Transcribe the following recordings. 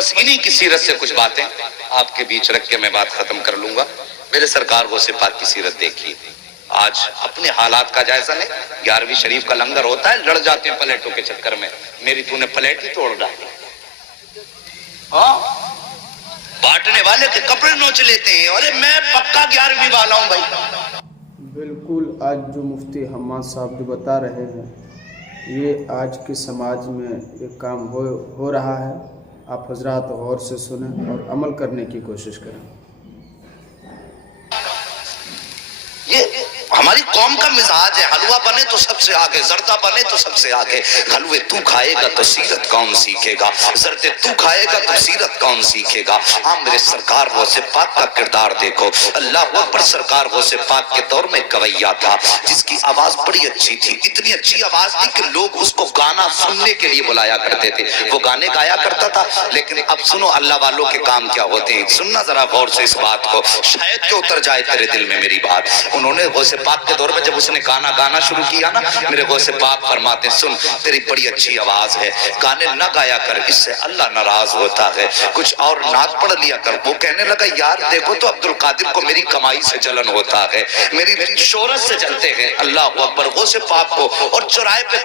بس انہی کی سیرت سے کچھ باتیں آپ کے بیچ رکھ کے میں بات ختم کر لوں گا. میرے سرکار غوث پاک کی سیرت دیکھیے. آج اپنے حالات کا جائزہ لیں. 11ویں شریف کا لنگر ہوتا ہے, لڑ جاتے ہیں پلیٹوں کے چکر میں. میری تو نے پلیٹ ہی توڑ ڈالی. بانٹنے والے کے کپڑے نوچ لیتے ہیں. ارے میں پکا 11ویں والا ہوں بھائی. بالکل آج جو مفتی حماد صاحب جو بتا رہے ہیں یہ آج کے سماج میں ایک کام ہو رہا ہے. آپ حضرات غور سے سنیں اور عمل کرنے کی کوشش کریں. یہ ہماری قوم کا مزاج ہے. حلوہ بنے تو سب سے آگے, زردہ بنے تو سب سے آگے. حلوے تو کھائے گا تو سیرت کون سیکھے گا, زردے تو کھائے گا تو سیرت کون سیکھے گا. میرے سرکار غوث پاک کا کردار دیکھو. اللہ اکبر. سرکار غوث پاک کے دور میں گویا تھا جس کی آواز بڑی اچھی تھی. اتنی اچھی آواز تھی کہ لوگ اس کو گانا سننے کے لیے بلایا کرتے تھے. وہ گانے گایا کرتا تھا. لیکن اب سنو اللہ والوں کے کام کیا ہوتے ہیں. سننا ذرا غور سے اس بات کو, شاید کہ اتر جائے تیرے دل میں میری بات. انہوں نے غوث پاک کے دور میں جب اس نے گانا شروع کیا نا, میرے غوث پاک فرماتے سن تیری بڑی اچھی آواز ہے, گانے نہ گایا کر, اس سے اللہ ناراض ہوتا ہے. کچھ اور نعت پڑھ لیا کر. وہ کہنے لگا یار دیکھو تو عبد القادر کو میری کمائی سے جلن ہوتا ہے, میری شہرت سے جلتے ہیں. اللہ اکبر. غوث پاک کو اور چوراہے پہ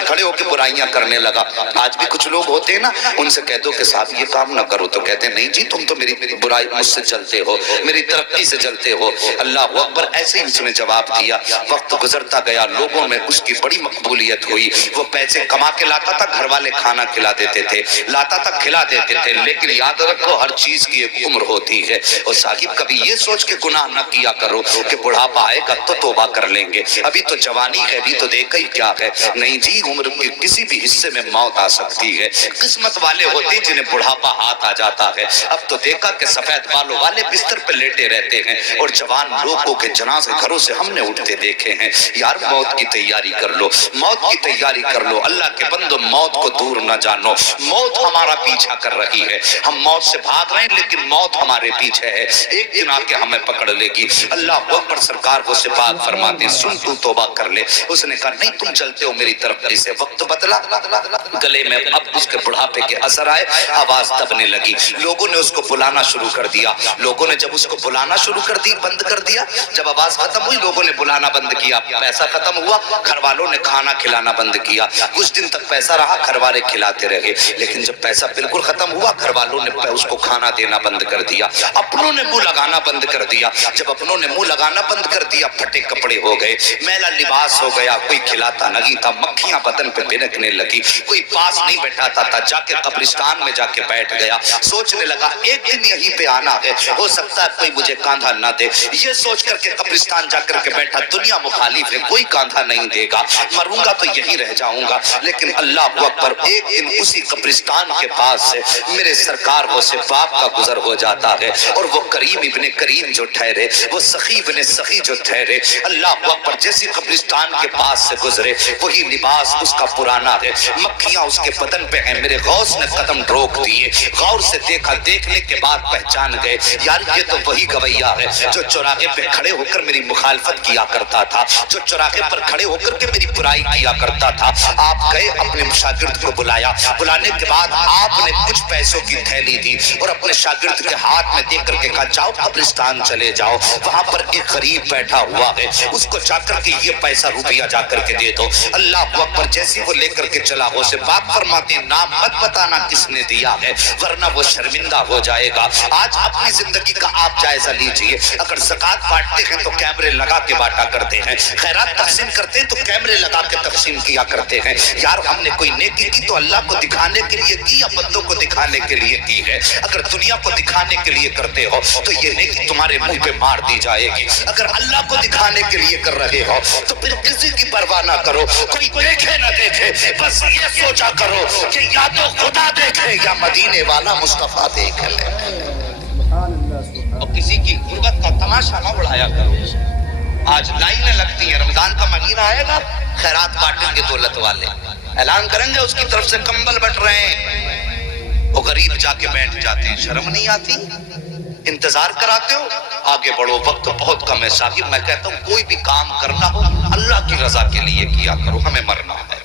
کھڑے ہو کے برائیاں کرنے لگا. آج بھی کچھ لوگ ہوتے ہیں نا, ان سے کہہ دو کہ صاحب یہ کام نہ کرو تو کہتے ہیں نہیں جی تم تو میری برائی مجھ سے چلتے ہو, میری ترقی سے چلتے ہو. اللہ اکبر. ایسے ہی اس نے جواب دیا. وقت گزرتا گیا, لوگوں میں اس کی بڑی مقبولیت ہوئی. وہ پیسے کما کے لاتا تھا, گھر والے کھانا کھلا دیتے تھے, لاتا تھا کھلا دیتے تھے. لیکن یاد رکھو ہر چیز کی ایک عمر ہوتی ہے. اور صاحب کبھی یہ سوچ کے گناہ نہ کیا کرو کہ بڑھاپا آئے گا تو توبہ کر لیں گے, ابھی تو جوانی ہے, ابھی تو دیکھا ہی کیا ہے. نہیں جی, عمر کے کسی بھی حصے میں موت آ سکتی ہے. قسمت والے ہوتے ہیں جنہیں بڑھاپا ہاتھ آ جاتا ہے. اب تو دیکھا کہ سفید بالوں والے بستر پہ لیٹے رہتے ہیں اور جوان لوگوں کے جنازے گھروں سے ہم نے اٹھتے دیکھے ہیں. یار موت کی تیاری کر لو, موت کی تیاری کر لو. اللہ کے بندو موت کو دور نہ جانو. موت ہمارا پیچھا کر رہی ہے. ہم موت سے بھاگ رہے ہیں لیکن موت ہمارے پیچھے ہے. ایک دن آ کے ہمیں پکڑ لے گی. اللہ اکبر. سرکار کو سے پاک فرماتے ہیں سن تو توبہ کر لے. اس نے کہا نہیں تم چلتے ہو میری ترقی سے. وقت بدلا, گلے میں اب اس کے بڑھاپے کے اثر آئے, آواز دبنے لگی. لوگوں نے اس کو بلانا شروع کر دیا. لوگوں نے جب اس کو بلانا شروع کر دی, بند کر دیا, جب آواز ختم ہوئی لوگوں نے بلانا بند کیا. پیسہ ختم ہوا, گھر والوں نے کھانا کھلانا بند کیا. کچھ دن تک پیسہ رہا, گھر والے کھلاتے رہے. لیکن جب پیسہ بالکل ختم ہوا, گھر والوں نے اس کو کھانا دینا بند کر دیا. اپنوں نے منہ لگانا بند کر دیا. جب اپنوں نے منہ لگانا بند کر دیا, پھٹے کپڑے ہو گئے, میلا لباس ہو گیا, کوئی کھلاتا نہیں تھا, مکھیاں بدن پہ بھنکنے لگی, کوئی پاس نہیں بیٹھاتا تھا. جا کے قبرستان میں جا کے بیٹھ گیا. سوچنے لگا ایک دن یہیں پہ آنا ہے, ہو سکتا ہے کوئی مجھے کاندھا نہ دے. یہ سوچ کر کے قبرستان جا کر کے بیٹھا. دنیا مخالف ہے, کوئی کاندھا نہیں دے گا, مروں گا تو یہی رہ جاؤں گا. لیکن اللہ اکبر. ایک دن اسی قبرستان کے پاس سے میرے سرکار غوث پاک کا گزر ہو جاتا ہے. اور وہ کریم ابن کریم جو ٹھہرے, وہ سخی ابن سخی جو ٹھہرے, اللہ اکبر, جیسی قبرستان کے پاس سے گزرے وہی لباس اس کا پرانا ہے, مکھیاں اس کے بدن پہ ہیں. میرے غوث نے قدم روک دیے, غور سے دیکھا, دیکھنے کے بعد پہچان گئے یار یہ تو وہی گویا ہے جو چوراہے پہ کھڑے ہو کر میری مخالفت کیا کرتا تھا, جو چوراہے پر کھڑے ہو کر کے میری برائی کیا کرتا تھا. آپ گئے, اپنے شاگرد کو بلایا. بلانے کے بعد آپ نے کچھ پیسوں کی تھیلی دی اور اپنے شاگرد کے ہاتھ میں دے کر کے کہا جاؤ قبرستان چلے جاؤ, وہاں پر ایک غریب بیٹھا ہوا ہے, اس کو جا کر کے یہ پیسہ روپیہ جا کر کے دے دو. اللہ اکبر. جیسی وہ لے کر کے چلا, غوث پاک فرماتے ہیں نام مت بتانا کس نے دیا ہے ورنہ وہ شرمندہ ہو جائے گا. آج اپنی زندگی کا آپ جائزہ لیجئے. اگر زکوٰۃ بانٹتے ہیں تو کیمرے لگا کے بانٹا کرتے ہیں, خیرات تقسیم کرتے ہیں تو کیمرے لگا کے تقسیم کیا کرتے ہیں. یار ہم نے کوئی نیکی کی تو اللہ کو دکھانے کے لیے کی یا بندوں کو دکھانے کے لیے کی ہے. اگر دنیا کو دکھانے کے لیے کرتے ہو تو یہ نیکی تمہارے منہ پہ مار دی جائے گی. اگر اللہ کو دکھانے کے لیے کر رہے ہو تو پھر کسی کی پرواہ نہ کرو, کوئی دیکھے نہ دیکھے, بس یہ سوچا کرو کہ یا تو خدا دیکھے یا مدینے والا مصطفیٰ دیکھ لے. اور کسی کی غربت کا تماشا نہ اڑایا کرو. آج لائنیں لگتی ہیں, رمضان کا مہینہ آئے گا, خیرات بانٹیں گے دولت والے, اعلان کریں گے اس کی طرف سے کمبل بٹ رہے ہیں, وہ غریب جا کے بیٹھ جاتے ہیں. شرم نہیں آتی؟ انتظار کراتے ہو, آگے بڑھو, وقت بہت کم ہے. صاحب میں کہتا ہوں کوئی بھی کام کرنا ہو اللہ کی رضا کے لیے کیا کرو, ہمیں مرنا ہے.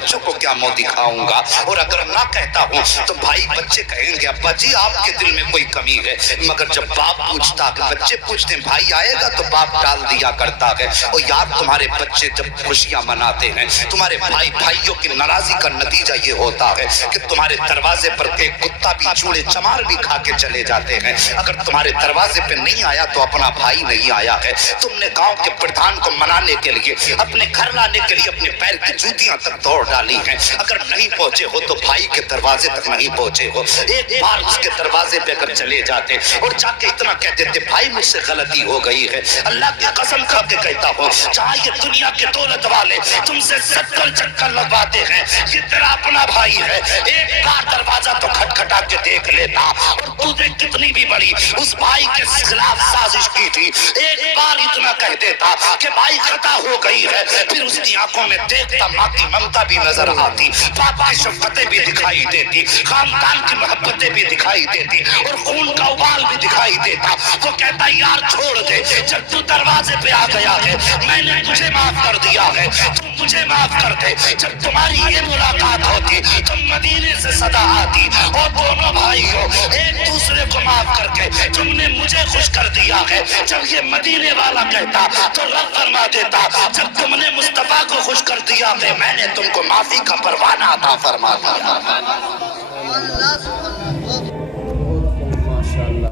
بچوں کو کیا منہ دکھاؤں گا؟ اور اگر نہ کہتا ہوں تو بھائی بچے کہیں گے ابا جی آپ کے دل میں کوئی کمی ہے، مگر جب باپ پوچھتا کہ بچے پوچھتے ہیں بھائی آئے گا تو باپ ٹال دیا کرتا ہے۔ اور یار تمہارے بچے جب خوشیاں مناتے ہیں، تمہارے بھائیوں کی ناراضی کا نتیجہ یہ ہوتا ہے کہ تمہارے دروازے پر ایک کتا بھی چوڑے چمار بھی کھا کے چلے جاتے ہیں۔ اگر تمہارے دروازے پہ نہیں آیا تو اپنا بھائی نہیں آیا ہے۔ تم نے گاؤں کے پردھان کو منانے کے لیے، اپنے گھر لانے کے لیے اپنے پیر کی جوتیاں تک توڑ ڈالی ہیں، اگر نہیں پہنچے ہو تو بھائی کے دروازے تک نہیں پہنچے ہو، ایک بار اس کے دروازے پہ اگر چلے جاتے اور جا کے اتنا کہہ دیتے بھائی مجھ سے غلطی ہو گئی ہے، اللہ کی قسم کھا کے کہتا ہوں چاہے یہ دنیا کے دولت والے تم سے 70 چکر لگواتے ہیں، یہ تیرا اپنا بھائی ہے، ایک بار دروازہ تو کھٹکھٹا کے دیکھ لیتا، اور تو نے کتنی بھی بڑی اس بھائی کے خلاف سازش کی تھی، ایک بار اتنا کہہ دیتا کہ بھائی خطا ہو گئی ہے، پھر اس کی آنکھوں میں دیکھتا ماں کی ممتا بھی نظر آتی، باپ کی شفقتیں بھی دکھائی دیتی، خاندان کی محبتیں بھی دکھائی دیتی، اور خون کا ابال بھی دکھائی دیتا۔ وہ کہتا یار چھوڑ دے، جب تو دروازے پہ آ گیا ہے میں نے تجھے معاف کر دیا ہے، تم مجھے معاف کر دے۔ جب تمہاری یہ ملاقات ہوتی تم مدینے سے صدا آتی، اور دونوں بھائیوں ایک دوسرے کو معاف کر کے تم نے مجھے خوش کر دیا ہے۔ جب یہ مدینے والا کہتا تو رب فرما دیتا جب تم نے مصطفیٰ کو خوش کر دیا ہے میں نے تم کو معافی کا پروانہ عطا فرما دیا۔